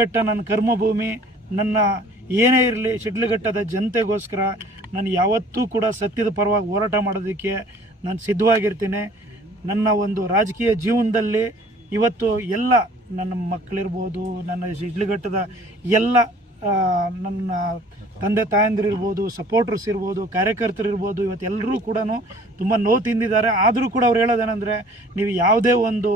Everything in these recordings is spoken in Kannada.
ಘಟ್ಟ ನನ್ನ ಕರ್ಮಭೂಮಿ. ನನ್ನ ಏನೇ ಇರಲಿ ಶಿಡ್ಲಘಟ್ಟದ ಜನತೆಗೋಸ್ಕರ ನಾನು ಯಾವತ್ತೂ ಕೂಡ ಸತ್ಯದ ಪರವಾಗಿ ಹೋರಾಟ ಮಾಡೋದಕ್ಕೆ ನಾನು ಸಿದ್ಧವಾಗಿರ್ತೀನಿ. ನನ್ನ ಒಂದು ರಾಜಕೀಯ ಜೀವನದಲ್ಲಿ ಇವತ್ತು ಎಲ್ಲ ನನ್ನ ಮಕ್ಕಳಿರ್ಬೋದು, ನನ್ನ ಶಿಡ್ಲಘಟ್ಟದ ಎಲ್ಲ ನನ್ನ ತಂದೆ ತಾಯಂದಿರಿರ್ಬೋದು, ಸಪೋರ್ಟರ್ಸ್ ಇರ್ಬೋದು, ಕಾರ್ಯಕರ್ತರಿರ್ಬೋದು, ಇವತ್ತು ಎಲ್ಲರೂ ಕೂಡ ತುಂಬ ನೋವು ತಿಂದಿದ್ದಾರೆ. ಆದರೂ ಕೂಡ ಅವ್ರು ಹೇಳೋದೇನೆಂದರೆ, ನೀವು ಯಾವುದೇ ಒಂದು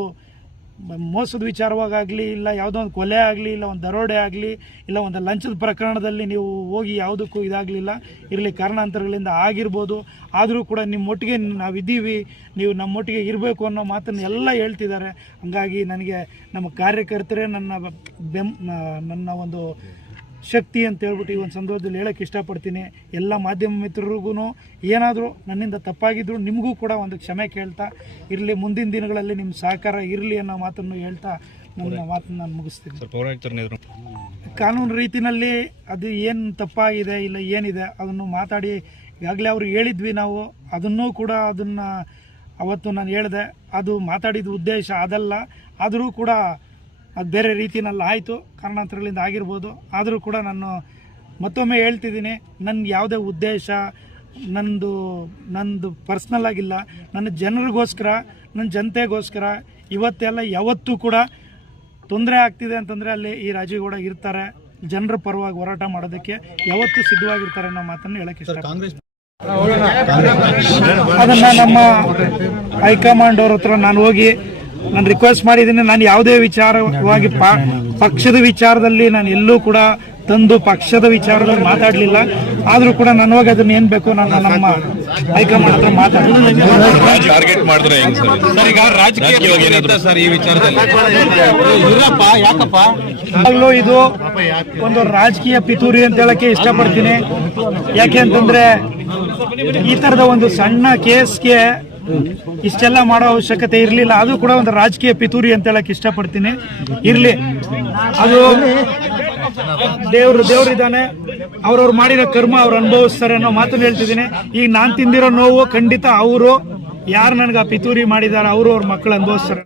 ಮೋಸದ ವಿಚಾರವಾಗಲಿ, ಇಲ್ಲ ಯಾವುದೋ ಒಂದು ಕೊಲೆ ಆಗಲಿ, ಇಲ್ಲ ಒಂದು ದರೋಡೆ ಆಗಲಿ, ಇಲ್ಲ ಒಂದು ಲಂಚದ ಪ್ರಕರಣದಲ್ಲಿ ನೀವು ಹೋಗಿ ಯಾವುದಕ್ಕೂ ಇದಾಗಲಿಲ್ಲ, ಇರಲಿ ಕಾರಣಾಂತರಗಳಿಂದ ಆಗಿರ್ಬೋದು. ಆದರೂ ಕೂಡ ನಿಮ್ಮೊಟ್ಟಿಗೆ ನಾವಿದ್ದೀವಿ, ನೀವು ನಮ್ಮೊಟ್ಟಿಗೆ ಇರಬೇಕು ಅನ್ನೋ ಮಾತನ್ನು ಎಲ್ಲ ಹೇಳ್ತಿದ್ದಾರೆ. ಹಾಗಾಗಿ ನನಗೆ ನಮ್ಮ ಕಾರ್ಯಕರ್ತರೇ ನನ್ನ ಒಂದು ಶಕ್ತಿ ಅಂತ ಹೇಳ್ಬಿಟ್ಟು ಈ ಒಂದು ಸಂದರ್ಭದಲ್ಲಿ ಹೇಳೋಕ್ಕೆ ಇಷ್ಟಪಡ್ತೀನಿ. ಎಲ್ಲ ಮಾಧ್ಯಮ ಮಿತ್ರರಿಗೂ ಏನಾದರೂ ನನ್ನಿಂದ ತಪ್ಪಾಗಿದ್ರು ನಿಮಗೂ ಕೂಡ ಒಂದು ಕ್ಷಮೆ ಕೇಳ್ತಾ ಇರಲಿ, ಮುಂದಿನ ದಿನಗಳಲ್ಲಿ ನಿಮ್ಮ ಸಹಕಾರ ಇರಲಿ ಅನ್ನೋ ಮಾತನ್ನು ಹೇಳ್ತಾ ನನ್ನ ಮಾತನ್ನು ನಾನು ಮುಗಿಸ್ತೀನಿ. ಕಾನೂನು ರೀತಿಯಲ್ಲಿ ಅದು ಏನು ತಪ್ಪಾಗಿದೆ ಇಲ್ಲ ಏನಿದೆ ಅದನ್ನು ಮಾತಾಡಿ ಈಗಾಗಲೇ ಅವರು ಹೇಳಿದ್ವಿ ನಾವು. ಅದನ್ನೂ ಕೂಡ ಅವತ್ತು ನಾನು ಹೇಳಿದೆ, ಅದು ಮಾತಾಡಿದ ಉದ್ದೇಶ ಅದಲ್ಲ. ಆದರೂ ಕೂಡ ಅದು ಬೇರೆ ರೀತಿಯಲ್ಲಿ ಆಯಿತು, ಕಾರಣಾಂತರಗಳಿಂದ ಆಗಿರ್ಬೋದು. ಆದರೂ ಕೂಡ ನಾನು ಮತ್ತೊಮ್ಮೆ ಹೇಳ್ತಿದ್ದೀನಿ, ನನ್ನ ಯಾವುದೇ ಉದ್ದೇಶ ನಂದು ಪರ್ಸ್ನಲ್ ಆಗಿಲ್ಲ. ನನ್ನ ಜನರಿಗೋಸ್ಕರ, ನನ್ನ ಜನತೆಗೋಸ್ಕರ ಇವತ್ತೆಲ್ಲ ಯಾವತ್ತೂ ಕೂಡ ತೊಂದರೆ ಆಗ್ತಿದೆ ಅಂತಂದರೆ ಅಲ್ಲಿ ಈ ರಾಜೀವ್ಗೌಡ ಇರ್ತಾರೆ. ಜನರ ಪರವಾಗಿ ಹೋರಾಟ ಮಾಡೋದಕ್ಕೆ ಯಾವತ್ತೂ ಸಿದ್ಧವಾಗಿರ್ತಾರೆ ಅನ್ನೋ ಮಾತನ್ನು ಹೇಳಕ್ಕೆ ಇಷ್ಟಪಡ್ತೀನಿ. ಅದನ್ನು ನಮ್ಮ ಹೈಕಮಾಂಡ್ ಅವ್ರ ಹತ್ರ ನಾನು ಹೋಗಿ ನಾನು ರಿಕ್ವೆಸ್ಟ್ ಮಾಡಿದ್ದೀನಿ. ನಾನು ಯಾವುದೇ ವಿಚಾರವಾಗಿ ಪಕ್ಷದ ವಿಚಾರದಲ್ಲಿ ನಾನು ಎಲ್ಲೂ ಕೂಡ ತಂದು ಪಕ್ಷದ ವಿಚಾರದಲ್ಲಿ ಮಾತಾಡಲಿಲ್ಲ. ಆದರೂ ಕೂಡ ನಾನು ಹೋಗಿ ಅದನ್ನ ಏನು ಬೇಕು ನಾನು ನಮ್ಮ ಹೈಕಮಾಂಡ್ ಹತ್ರ ಮಾತಾಡ್ತೀನಿ. ಇದು ಒಂದು ರಾಜಕೀಯ ಪಿತೂರಿ ಅಂತ ಹೇಳಕ್ಕೆ ಇಷ್ಟಪಡ್ತೀನಿ. ಯಾಕೆ ಅಂತಂದ್ರೆ ಈ ತರದ ಒಂದು ಸಣ್ಣ ಕೇಸ್ಗೆ ಇಷ್ಟೆಲ್ಲ ಮಾಡೋ ಅವಶ್ಯಕತೆ ಇರಲಿಲ್ಲ. ಅದು ಕೂಡ ಒಂದು ರಾಜಕೀಯ ಪಿತೂರಿ ಅಂತ ಹೇಳಕ್ ಇಷ್ಟಪಡ್ತೀನಿ. ಇರಲಿ, ಅದು ದೇವ್ರಿದ್ದಾನೆ, ಅವ್ರವ್ರು ಮಾಡಿರೋ ಕರ್ಮ ಅವ್ರು ಅನುಭವಿಸ್ತಾರೆ ಅನ್ನೋ ಮಾತನ್ನು ಹೇಳ್ತಿದ್ದೀನಿ. ಈಗ ನಾನು ತಿಂದಿರೋ ನೋವು ಖಂಡಿತ ಅವರು ಯಾರು ನನಗೆ ಆ ಪಿತೂರಿ ಮಾಡಿದ್ದಾರೆ ಅವರು ಅವ್ರ ಮಕ್ಕಳು ಅನುಭವಿಸ್ತಾರೆ.